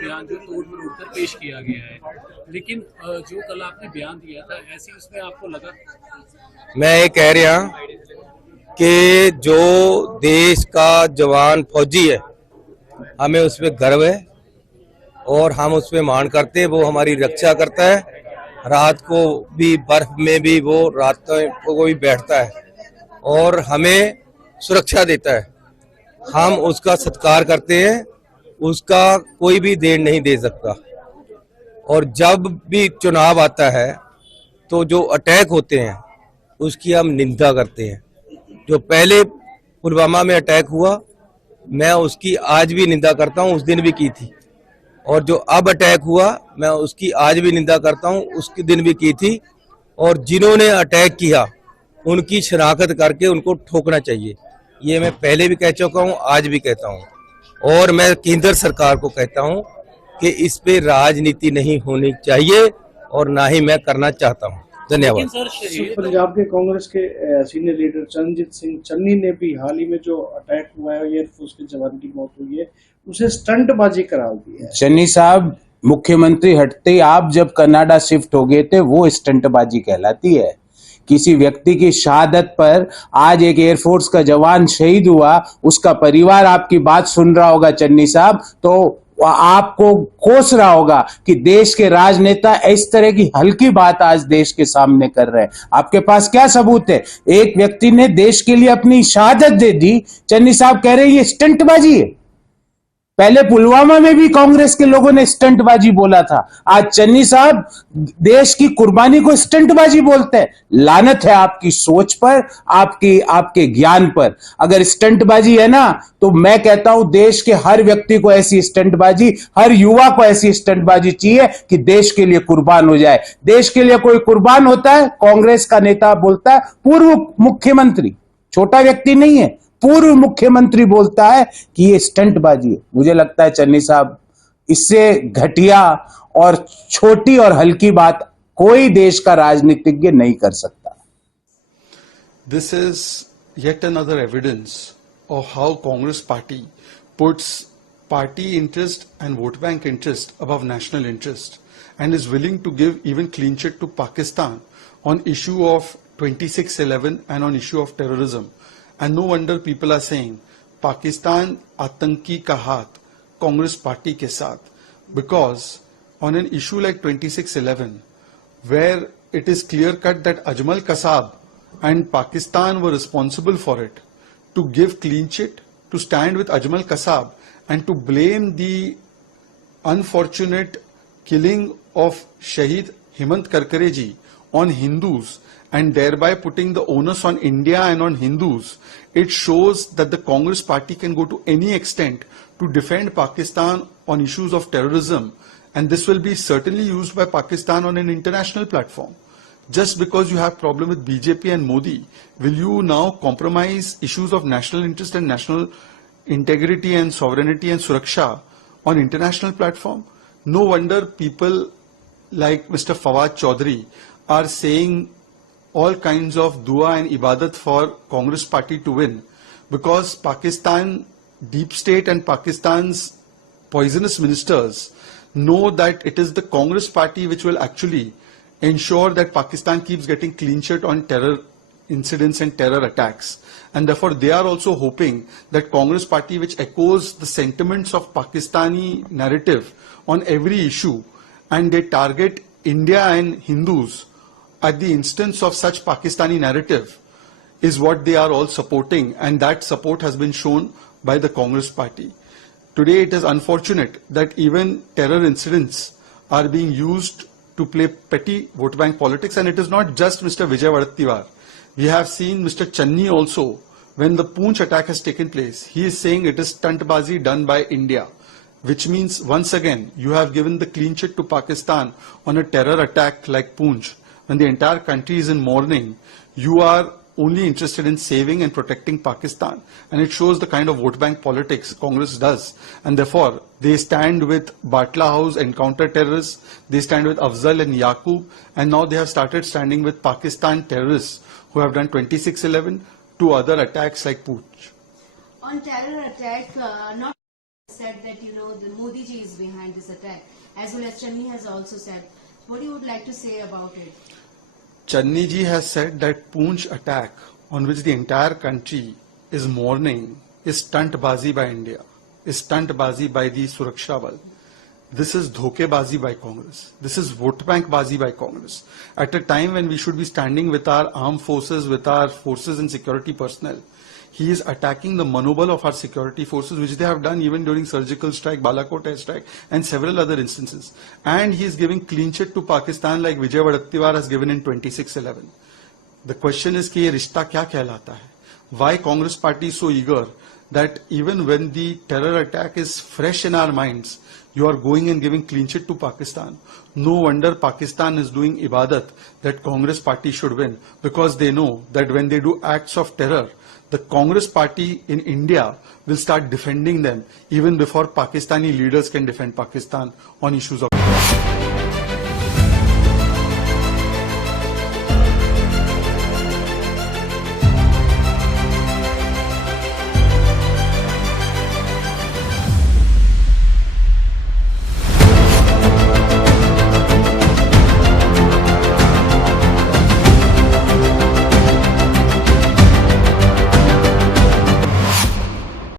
बयान जो तोड़ मरोड़ कर पेश किया गया है, लेकिन जो कल आपने बयान दिया था ऐसे उसमें आपको लगा? मैं ये कह रहा कि जो देश का जवान फौजी है, हमें उस पर गर्व है और हम उस पर मान करते हैं। वो हमारी रक्षा करता है, रात को भी बर्फ में भी वो रात को भी बैठता है और हमें सुरक्षा देता है। हम उसका सत्कार करते हैं, उसका कोई भी देन नहीं दे सकता। और जब भी चुनाव आता है तो जो अटैक होते हैं उसकी हम निंदा करते हैं। जो पहले पुलवामा में अटैक हुआ, मैं उसकी आज भी निंदा करता हूं, उस दिन भी की थी। और जो अब अटैक हुआ, मैं उसकी आज भी निंदा करता हूं, उसके दिन भी की थी। और जिन्होंने अटैक किया उनकी शनाख्त करके उनको ठोकना चाहिए। ये मैं पहले भी कह चुका हूं, आज भी कहता हूं। और मैं केंद्र सरकार को कहता हूं कि इस पे राजनीति नहीं होनी चाहिए और ना ही मैं करना चाहता हूं। धन्यवाद। पंजाब के कांग्रेस के सीनियर लीडर चरणजीत सिंह चन्नी ने भी हाल ही में जो अटैक हुआ है, एयरफोर्स के जवान की मौत हुई है, उसे स्टंटबाजी करार दिया है। चन्नी साहब, मुख्यमंत्री हटते ही आप जब कनाडा शिफ्ट हो गए थे, वो स्टंटबाजी कहलाती है। किसी व्यक्ति की शहादत पर आज एक एयरफोर्स का जवान शहीद हुआ, उसका परिवार आपकी बात सुन रहा होगा चन्नी साहब, तो आपको कोस रहा होगा कि देश के राजनेता इस तरह की हल्की बात आज देश के सामने कर रहे हैं। आपके पास क्या सबूत है? एक व्यक्ति ने देश के लिए अपनी शहादत दे दी, चन्नी साहब कह रहे हैं ये स्टंटबाजी है। पहले पुलवामा में भी कांग्रेस के लोगों ने स्टंटबाजी बोला था, आज चन्नी साहब देश की कुर्बानी को स्टंटबाजी बोलते हैं। लानत है आपकी सोच पर, आपके ज्ञान पर। अगर स्टंटबाजी है ना, तो मैं कहता हूं देश के हर व्यक्ति को ऐसी स्टंटबाजी, हर युवा को ऐसी स्टंटबाजी चाहिए कि देश के लिए कुर्बान हो जाए। देश के लिए कोई कुर्बान होता है, कांग्रेस का नेता बोलता है, पूर्व मुख्यमंत्री, छोटा व्यक्ति नहीं है, पूर्व मुख्यमंत्री बोलता है कि ये स्टंटबाजी है। मुझे लगता है चन्नी साहब, इससे घटिया और छोटी और हल्की बात कोई देश का राजनीतिज्ञ नहीं कर सकता। This is yet another evidence of how Congress party puts party interest and vote bank interest above national interest and is willing to give even clean chit to Pakistan on issue of 26/11 and on issue of terrorism. And no wonder people are saying Pakistan आतंकी का हाथ Congress party के साथ, because on an issue like 26/11 where it is clear cut that Ajmal Kasab and Pakistan were responsible for it, to give clean chit, to stand with Ajmal Kasab and to blame the unfortunate killing of Shahid Himant Karkare ji on Hindus and thereby putting the onus on India and on Hindus, it shows that the Congress party can go to any extent to defend Pakistan on issues of terrorism, and this will be certainly used by Pakistan on an international platform. Just because you have problem with BJP and Modi, will you now compromise issues of national interest and national integrity and sovereignty and suraksha on international platform? No wonder people like Mr. Fawad Chaudhry are saying all kinds of dua and ibadat for Congress party to win, because Pakistan deep state and Pakistan's poisonous ministers know that it is the Congress party which will actually ensure that Pakistan keeps getting clean chit on terror incidents and terror attacks. And therefore they are also hoping that Congress party, which echoes the sentiments of Pakistani narrative on every issue, and they target India and Hindus at the instance of such Pakistani narrative, is what they are all supporting, and that support has been shown by the Congress party. Today it is unfortunate that even terror incidents are being used to play petty vote bank politics, and it is not just Mr. Vijay Vadattiyar. We have seen Mr. Channi also, when the Poonch attack has taken place, he is saying it is stuntbazi done by India, which means once again you have given the clean chit to Pakistan on a terror attack like Poonch. When the entire country is in mourning, you are only interested in saving and protecting Pakistan, and it shows the kind of vote bank politics Congress does. And therefore they stand with Batla House and counter terrorists, they stand with Afzal and Yaqub, and now they have started standing with Pakistan terrorists who have done 26/11 to other attacks like Poonch. On terror attack, not said that, the Modi ji is behind this attack, as well as Channi has also said. What you would like to say about it? Channi ji has said that Poonch attack, on which the entire country is mourning, is stuntbazi by India, is stuntbazi by the Suraksha Bal. This is dhokebazi by Congress. This is vote bank bazi by Congress. At a time when we should be standing with our armed forces, with our forces and security personnel, he is attacking the manobal of our security forces, which they have done even during surgical strike, Balakot air strike, and several other instances. And he is giving clean chit to Pakistan like Vijay Wadattiwar has given in 26/11. The question is कि ये रिश्ता क्या कहलाता है? Why Congress party is so eager that even when the terror attack is fresh in our minds, you are going and giving clean chit to Pakistan? No wonder Pakistan is doing ibadat that Congress party should win, because they know that when they do acts of terror, the Congress party in India will start defending them even before Pakistani leaders can defend Pakistan on issues of